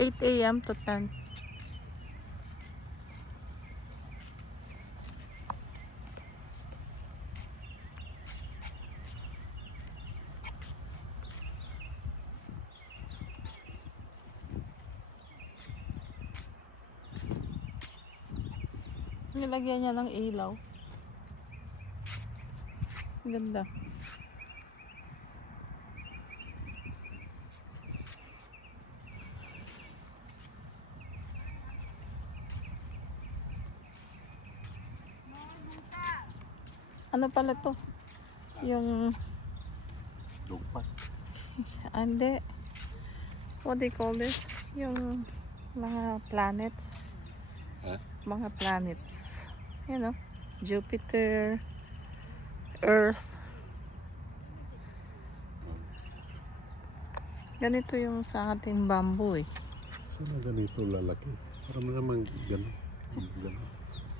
8 a.m. to 10. Nilagyan niya ng ilaw. Ganda. Ano pala to? Yung Lupa. hindi. What do you call this? Yung mga planets. Huh? Mga planets. You know, Jupiter, Earth. Ganito yung sa ating bamboo eh. Sana ganito lalaki. Para naman gano'n.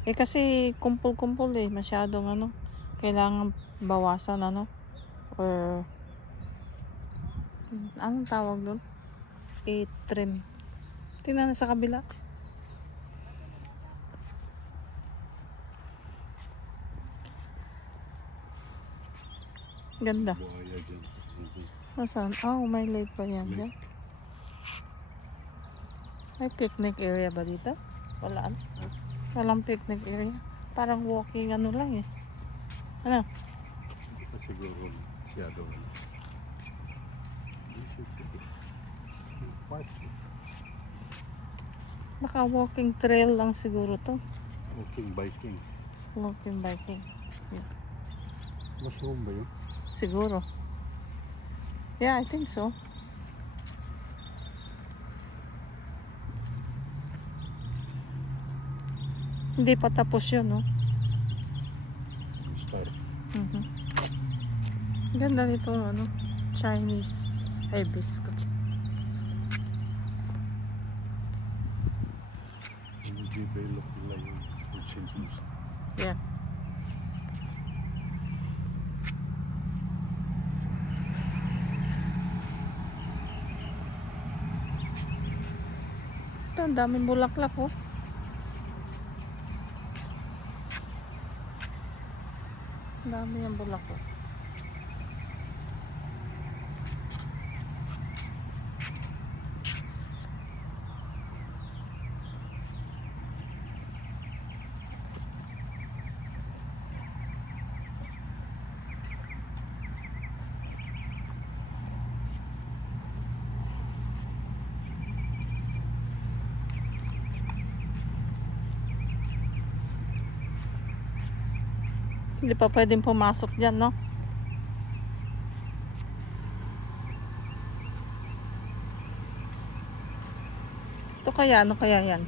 Eh kasi kumpul-kumpul eh. Masyadong ano. Kailangan bawasan ano. Or anong tawag doon? I-trim. Tingnan na sa kabila. Ganda. Buhaya dyan. O saan? Oh, may lake pa yan dyan. May picnic area ba dito? Wala. Walang picnic area. Parang walking ano lang eh. Ano? Hindi pa siguro masyado. Baka walking trail lang siguro to. Walking, biking. Walking, biking. Mushroom ba yun? Siguro. Yeah, I think so. Hindi pa tapos yun, no? Start. Ganda nito, ano? Chinese hibiscus. Develop nila yung since. Yeah. Ito, ang daming bulaklak, oh. Ang dami yung bulaklak. Hindi pa pwedeng pumasok dyan, no? Ito kaya, ano kaya yan?